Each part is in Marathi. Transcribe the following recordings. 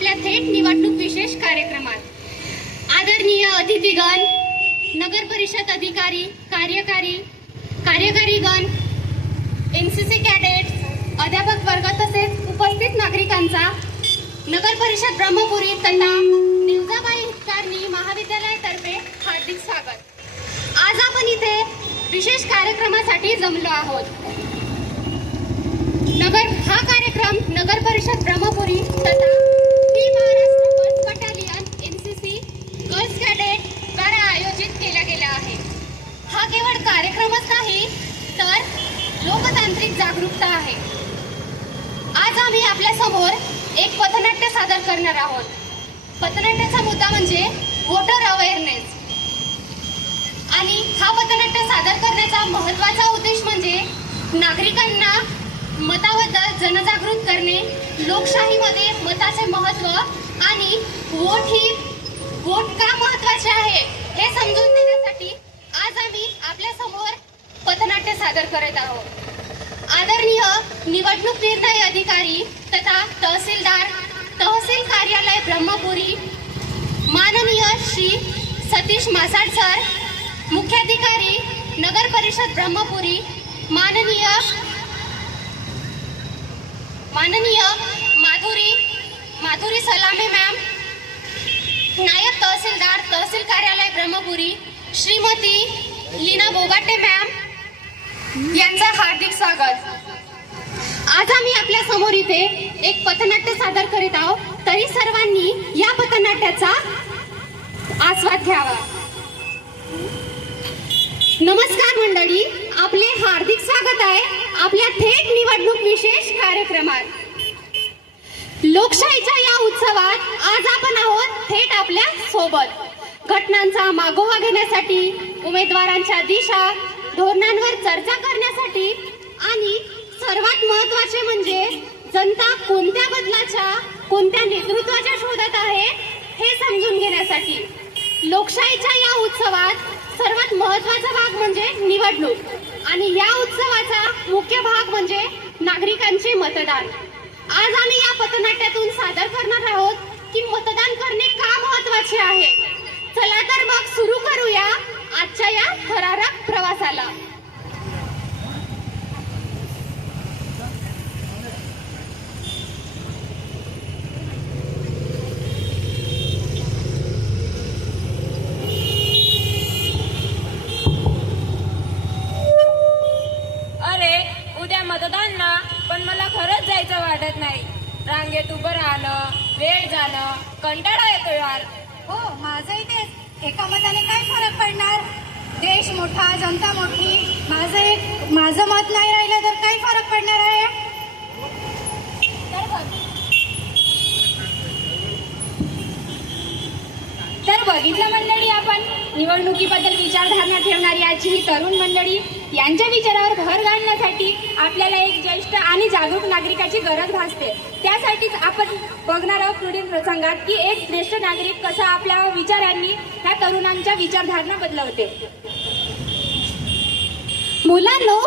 आपल्या थेट निवडणूक विशेष कार्यक्रमात. आदरणीय अतिथीगण, नगर परिषद अधिकारी, कार्यकारी गण, एनसीसी कॅडेट्स, अध्यापक वर्ग तसेच उपस्थित नागरिकांचा नगर परिषद ब्रह्मपुरी तथा निवजाबाई हितकारणी महाविद्यालयातर्फे हार्दिक स्वागत. आज आपण इथे विशेष कार्यक्रमासाठी जमलो आहोत. हा कार्यक्रम नगर परिषद ब्रह्मपुरी तथा Maharashtra girls battalion NCC girls cadet द्वारा आयोजित केला गेला आहे. हा केवळ कार्यक्रमच नाही तर लोकतांत्रिक जागरूकता आहे. आज आम्ही आपल्या समोर एक पथनाट्य सादर करणार आहोत. पथनाट्याचा मुद्दा म्हणजे वोटर अवेअरनेस. आणि हा पथनाट्य सादर करण्याचा महत्त्वाचा उद्देश म्हणजे नागरिकांना मताबद्दल जनजागृत करणे, लोकशाहीमध्ये मताचे महत्त्व आणि वोट का महत्त्वाचे आहे हे समजून देण्यासाठी आज आम्ही आपल्या समोर पथनाट्य सादर करत आहोत. आदरणीय निवडणूक निर्णय अधिकारी तथा तहसील कार्यालय ब्रह्मपुरी माननीय श्री सतीश मासाड सर, मुख्याधिकारी नगर परिषद ब्रह्मपुरी माननीय माधुरी सलामे मॅम, नायब तहसीलदार तहसील कार्यालय ब्रह्मपुरी श्रीमती लीना बोगाटे मॅम यांचं हार्दिक स्वागत. आज आम्ही आपल्या समोर इथे एक पथनाट्य सादर करीत आहोत, तरी सर्वांनी या पथनाट्याचा आस्वाद घ्यावा. नमस्कार मंडळी, आपले हार्दिक स्वागत आहे आपल्या थेट निवडणूक विशेष कार्यक्रमात. लोकशाहीच्या या उत्सवात आज आपण आहोत थेट आपल्या सोबत. घटनांचा मागोवा घेण्यासाठी, उमेदवारांच्या दिशा धोरणांवर चर्चा करण्यासाठी आणि सर्वात महत्त्वाचे म्हणजे जनता कोणत्या बदलाच्या, कोणत्या नेतृत्वाच्या शोधात आहे हे समजून घेण्यासाठी. लोकशाहीच्या या उत्सवात सर्वात महत्त्वाचा भाग म्हणजे निवडणूक आणि या उत्सवाचा मुख्य भाग म्हणजे नागरिकांचे मतदान. आज आम्ही या पथनाट्यातून सादर करणार आहोत की मतदान करणे का महत्त्वाचे आहे. चला तर मग सुरू करूया आजच्या या थरारक प्रवासाला. मतदान ना, पण मला खरंच जायचं वाटत नाही. रांगेत उभं राहणं, वेळ जाणं, कंटाळा येतो यार. हो, माझंही तेच. एका मताने काय फरक पडणार? देश मोठा, जनता मोठी. माझं मत नाही राहिलं तर काय फरक पडणार आहे? तर बघितलं मंडळी, आपण निवडणुकीबद्दल विचारधारणा ठेवणारी आजची ही तरुण मंडळी यांच्या विचारावर भर घालण्यासाठी आपल्याला एक ज्येष्ठ आणि जागरूक नागरिकाची गरज भासते. त्यासाठीच आपण बघणार आहोत पुढील प्रसंगात की एक ज्येष्ठ नागरिक कसा आपल्या विचारांनी ह्या तरुणांच्या विचारधारणा बदलवते. मुलांनो,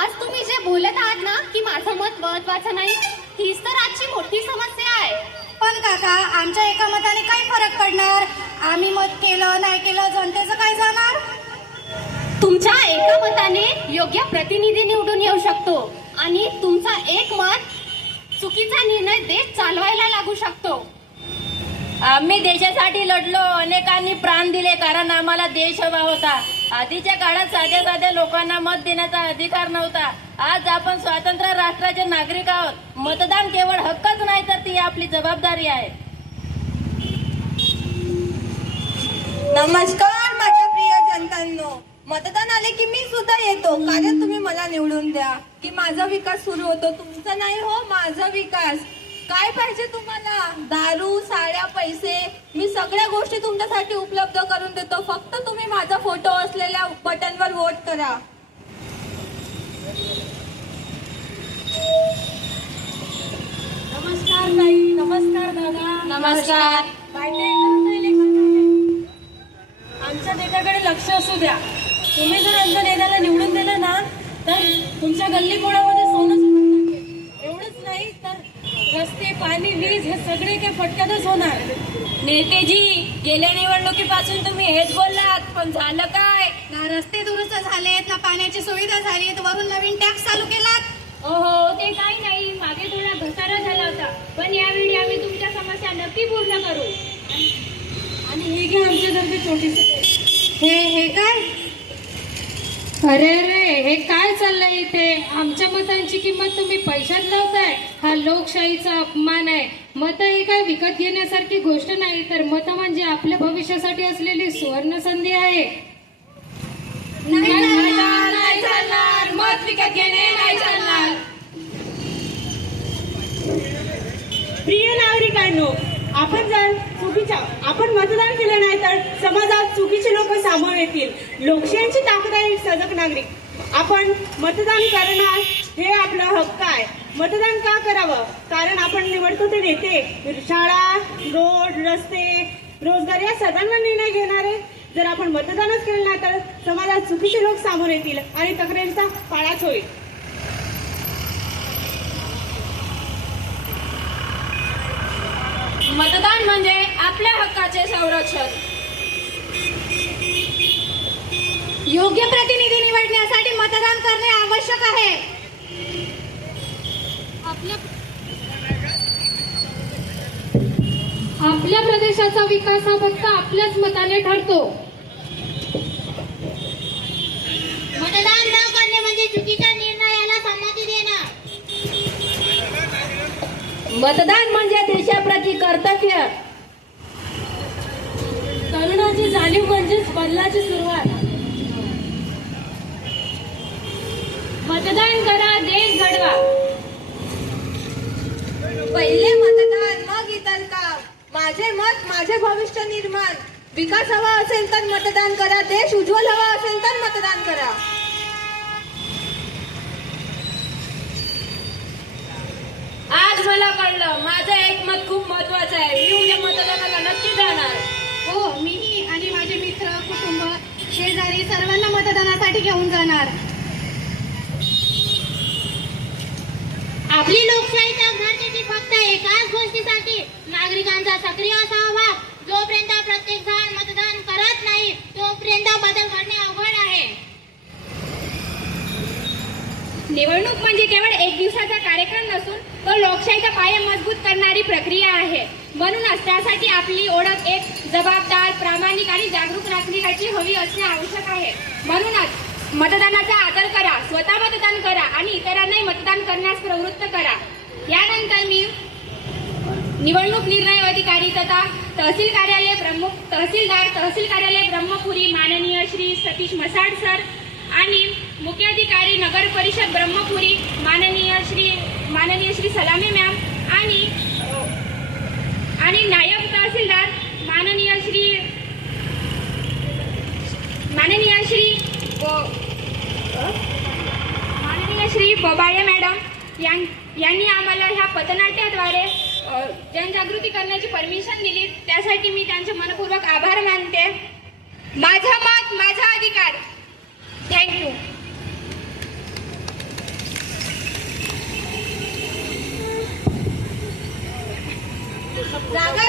आज तुम्ही जे बोलत आहात ना की माझं मत महत्त्वाचं नाही, हीच तर आजची मोठी समस्या आहे. पण काका, आमच्या एका मताने काय फरक पडणार? आम्ही मत केलं नाही केलं, जनतेचं काय जाणार? तुमच्या एका मताने योग्य प्रतिनिधी निवडून येऊ शकतो आणि तुमचा एक मत चुकीचा निर्णय देश चालवायला लागू शकतो. आम्ही देशासाठी लढलो, अनेकांनी प्राण दिले कारण आम्हाला देश हवा होता. आधीच्या काळात साध्या लोकांना मत देण्याचा अधिकार नव्हता. आज आपण स्वतंत्र राष्ट्राचे नागरिक आहोत. मतदान केवळ हक्कच नाही तर ती आपली जबाबदारी आहे. नमस्कार माझ्या प्रिय जनतांनो, मतदान आले की मी सुद्धा येतो, कारण तुम्ही मला निवडून द्या की माझा विकास सुरू होतो. तुमचा नाही हो, माझा विकास. काय पाहिजे तुम्हाला? दारू, साड्या, पैसे, मी सगळ्या गोष्टी तुमच्यासाठी उपलब्ध करून देतो. फक्त तुम्ही माझा फोटो असलेल्या बटनवर वोट करा. नमस्कार ताई. नमस्कार दादा. नमस्कार. आमच्या नेत्याकडे लक्ष असू द्या. तुम्ही जर आमच्या नेत्याला निवडून दिलं ना तर तुमच्या गल्ली बोळामध्ये सोनं एवढंच नाही तर रस्ते, पाणी वीज हे सगळे काही फटक्यातच होणार. नेतेजी, गेल्या निवडणुकीपासून तुम्ही हेच बोललात, पण झालं काय? ना रस्ते दुरुस्त झालेत, ना पाण्याची सुविधा झाली, वरून नवीन टॅक्स चालू केलात. हो, ते काही नाही, मागे थोडा घसारा झाला होता, पण यावेळी आम्ही तुमच्या समस्या नक्की पूर्ण करू. आणि हे घे आमच्यातर्फे छोटीशी. हे काय? अरे रे, हे काय चाललंय इथे? आमच्या मतांची किंमत तुम्ही पैशात लावताय? हा लोकशाहीचा अपमान आहे. मतं ही काय विकत घेण्यासारखी गोष्ट नाही, तर मतं म्हणजे आपल्या भविष्यासाठी असलेली सुवर्ण संधी आहे. नाही चालणार, मत विकत घेणे नाही चालणार. प्रिय नागरिकांनो, आपण मतदान केलं नाही तर समाजात चुकीचे लोक सामोर येतील. लोकशाहीची ताकद आहे सजग नागरिक. आपण मतदान करणं हे आपला हक्क आहे. मतदान का करावं? कारण आपण निवडतो ते नेते शाळा, रोड, रस्ते, रोजगार या सर्वांवर निर्णय घेणारे. जर आपण मतदानच केलं नाही तर समाजात चुकीचे लोक सामोर येतील आणि तक्रारीचा पाडाच होईल. मतदान म्हणजे आपल्या हक्काचे संरक्षण. योग्य प्रतिनिधी निवडण्यासाठी मतदान करणे आवश्यक आहे. आपल्या प्रदेशाचा विकास हा फक्त आपल्याच मताने ठरतो. मतदान न करणे म्हणजे चुकीच्या निर्णयाला संमती देणं. मतदान म्हणजे देशाप्रती कर्तव्य. तरुणाची जाणीव म्हणजेच बदलाची सुरुवात. मतदान करा, देश घडवा. पहिले मतदान, मग इतर काम. माझे मत, माझे भविष्य निर्माण. विकास हवा असेल तर मतदान करा. देश उज्ज्वल हवा असेल तर मतदान करा. आज मला कळलं, माझं एक मत खूप महत्वाचं आहे. मी उद्या मतदानाला नक्की जाणार. हो, मीही आणि माझे मित्र, कुटुंब, शेजारी सर्वांना मतदानासाठी घेऊन जाणार. आपली लोकशाही तर घडते फक्त एकाच गोष्टीसाठी, नागरिकांचा सक्रिय सहभाग. जोपर्यंत प्रत्येक जण मतदान करत नाही तोपर्यंत बदल करणे अवघड आहे. निवडणूक म्हणजे केवळ एक दिवसाचा कार्यक्रम नसून तो लोकशाहीचा पाया मजबूत करणारी प्रक्रिया आहे. म्हणूनच त्यासाठी आपली ओळख एक जबाबदार, प्रामाणिक आणि जागरूक नागरिकाची हवी असणे आवश्यक आहे. म्हणूनच मतदानाचा आदर करा, स्वतः मतदान करा आणि इतरांनाही मतदान करण्यास प्रवृत्त करा. यानंतर मी निवडणूक निर्णय अधिकारी तथा तहसील कार्यालय ब्रह्मपुरी माननीय श्री सतीश मसाड सर आणि मुख्याधिकारी नगर परिषद ब्रह्मपुरी माननीय श्री सलामी मॅम आणि नायब तहसीलदार माननीय श्री बबाळे मॅडम यांनी आम्हाला ह्या पथनाट्याद्वारे जनजागृती करण्याची परमिशन दिली. त्यासाठी मी त्यांचे मनपूर्वक आभार मानते. माझं मत, माझा अधिकार. थँक्यू. जागा